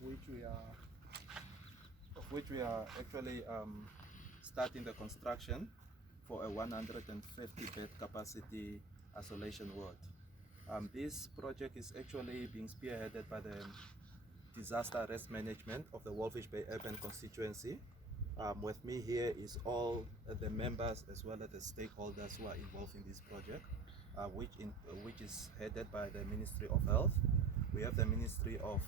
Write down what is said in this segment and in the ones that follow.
which we are actually starting the construction for a 150-bed capacity isolation ward. This project is actually being spearheaded by the Disaster Risk Management of the Walvis Bay Urban Constituency. With me here is all the members as well as the stakeholders who are involved in this project, which is headed by the Ministry of Health. We have the Ministry of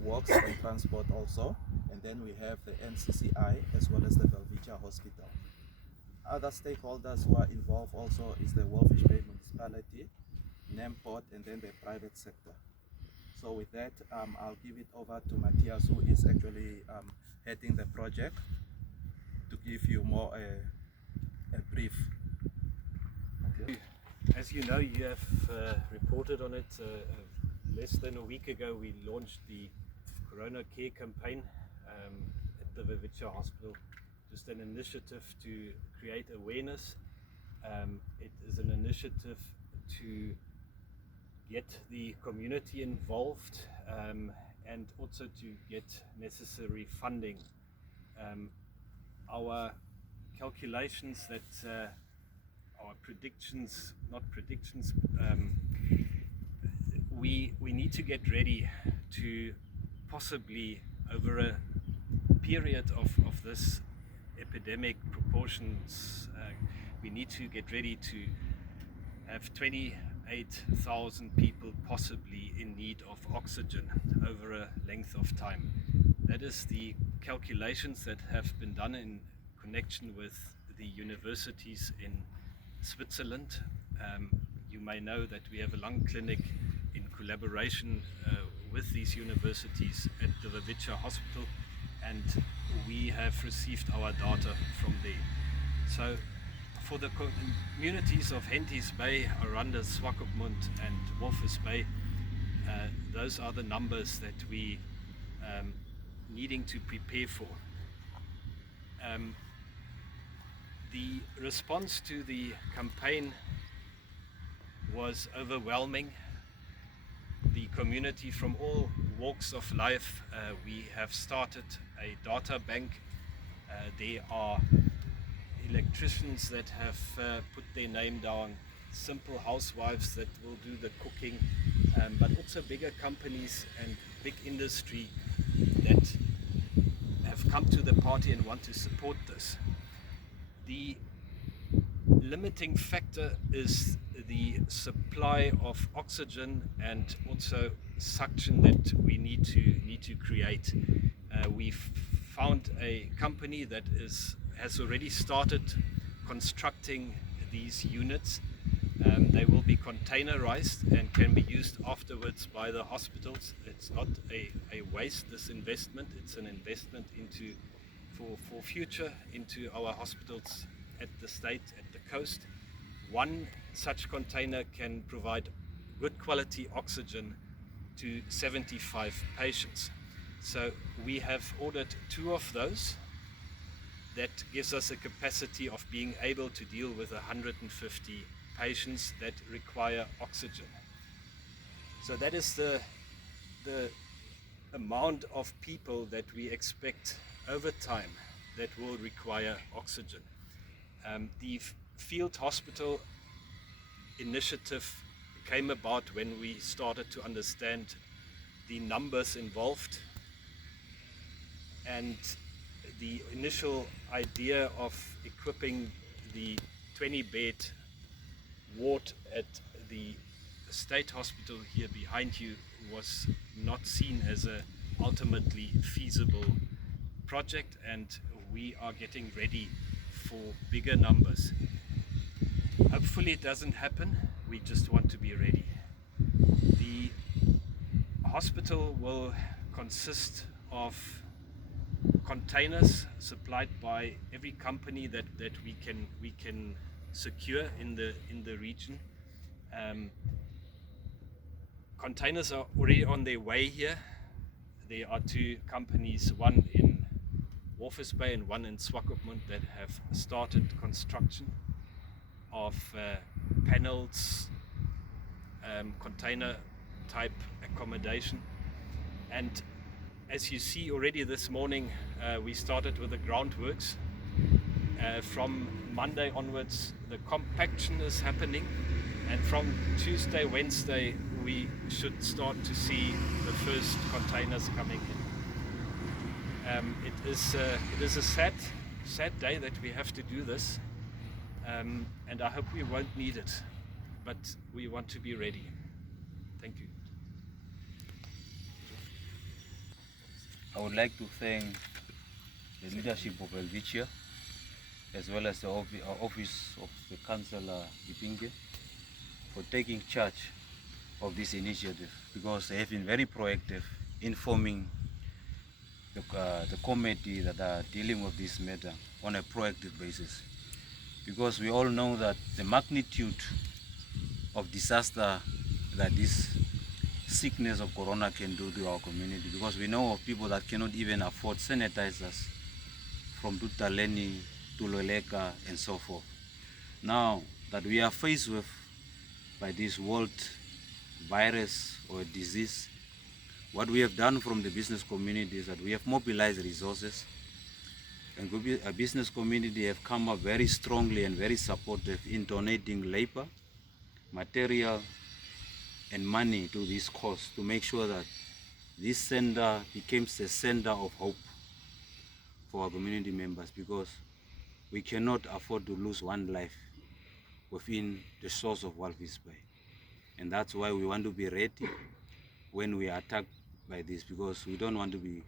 Works and Transport also, and then we have the NCCI as well as the Walvis Hospital. Other stakeholders who are involved also is the Walvis Bay Municipality, NEMPORT, and then the private sector. So with that, I'll give it over to Matthias, who is actually heading the project, to give you more a brief. Matthias? As you know, you have reported on it. Less than a week ago, we launched the Corona Care campaign at the Walvis Hospital. Just an initiative to create awareness. It is an initiative to get the community involved and also to get necessary funding. Our calculations that our predictions, not predictions, we need to get ready to possibly, over a period of this epidemic proportions, we need to get ready to have 28,000 people possibly in need of oxygen over a length of time. That is the calculations that have been done in connection with the universities in Switzerland. You may know that we have a lung clinic in collaboration with these universities at the Walvis Hospital, and we have received our data from there. So for the communities of Henties Bay, Aranda, Swakopmund and Walvis Bay, those are the numbers that we needing to prepare for. The response to the campaign was overwhelming. The community from all walks of life, we have started a data bank. There are electricians that have put their name down, simple housewives that will do the cooking, but also bigger companies and big industry that have come to the party and want to support this. The limiting factor is the supply of oxygen and also suction that we need to create. We've found a company that has already started constructing these units. They will be containerized and can be used afterwards by the hospitals. It's not a waste, this investment. It's an investment into for future into our hospitals at the state, at the coast. One such container can provide good quality oxygen to 75 patients. So we have ordered 2 of those. That gives us a capacity of being able to deal with 150 patients that require oxygen. So that is the amount of people that we expect over time that will require oxygen. The field hospital initiative came about when we started to understand the numbers involved, and the initial idea of equipping the 20-bed ward at the state hospital here behind you was not seen as a ultimately feasible project, and we are getting ready for bigger numbers. Hopefully it doesn't happen, we just want to be ready. The hospital will consist of containers supplied by every company that we can secure in the region. Containers are already on their way here. There are 2 companies, one in Walvis Bay and one in Swakopmund, that have started construction of panels, container type accommodation, And as you see already this morning, we started with the groundworks. From Monday onwards, the compaction is happening, and from Tuesday, Wednesday, we should start to see the first containers coming in. It is a sad day that we have to do this, and I hope we won't need it, but we want to be ready. Thank you. I would like to thank the leadership of Helvetia, as well as the office of the Councillor Ipinge, for taking charge of this initiative, because they have been very proactive in forming the committee that are dealing with this matter on a proactive basis. Because we all know that the magnitude of disaster that this sickness of corona can do to our community, because we know of people that cannot even afford sanitizers from Tutaleni to Loleka and so forth. Now that we are faced with by this world virus or disease, what we have done from the business community is that we have mobilized resources, and a business community have come up very strongly and very supportive in donating labor, material and money to this cause, to make sure that this center becomes a center of hope for our community members, because we cannot afford to lose one life within the shores of Walvis Bay. And that's why we want to be ready when we are attacked by this, because we don't want to be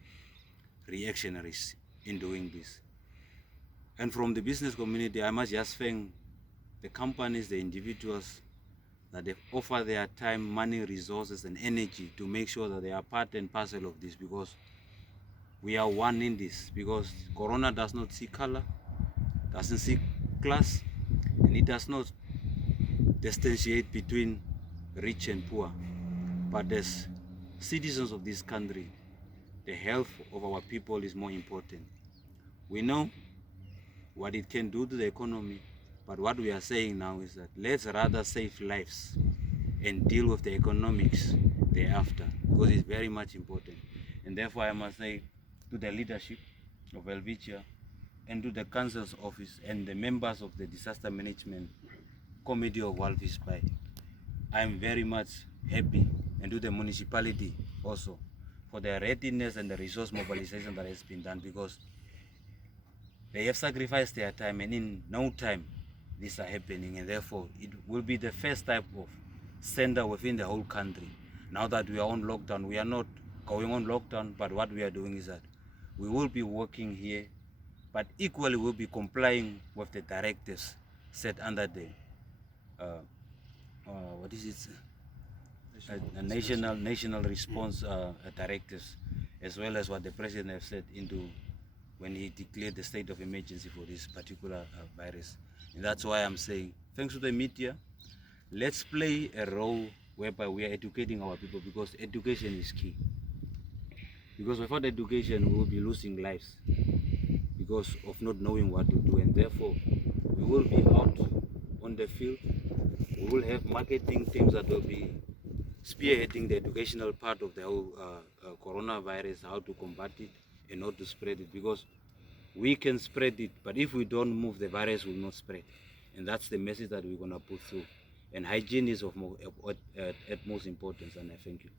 reactionaries in doing this. And from the business community, I must just thank the companies, the individuals that they offer their time, money, resources and energy to make sure that they are part and parcel of this, because we are one in this. Because corona does not see color, doesn't see class, and it does not differentiate between rich and poor. But as citizens of this country, the health of our people is more important. We know what it can do to the economy, but what we are saying now is that let's rather save lives and deal with the economics thereafter, because it's very much important. And therefore I must say to the leadership of Helvetia and to the Council's office and the members of the Disaster Management Committee of Walvis Bay, I'm very much happy, and to the municipality also, for the readiness and the resource mobilization that has been done, because they have sacrificed their time, and in no time these are happening, and therefore it will be the first type of center within the whole country. Now that we are on lockdown, we are not going on lockdown, but what we are doing is that we will be working here, but equally we'll be complying with the directives set under the national response directives, as well as what the president has said into when he declared the state of emergency for this particular virus. And that's why I'm saying, thanks to the media, let's play a role whereby we are educating our people, because education is key. Because without education, we will be losing lives because of not knowing what to do, and therefore we will be out on the field. We will have marketing teams that will be spearheading the educational part of the whole coronavirus, how to combat it and not to spread it, because we can spread it, but if we don't move, the virus will not spread. And that's the message that we're going to put through. And hygiene is of utmost importance, and I thank you.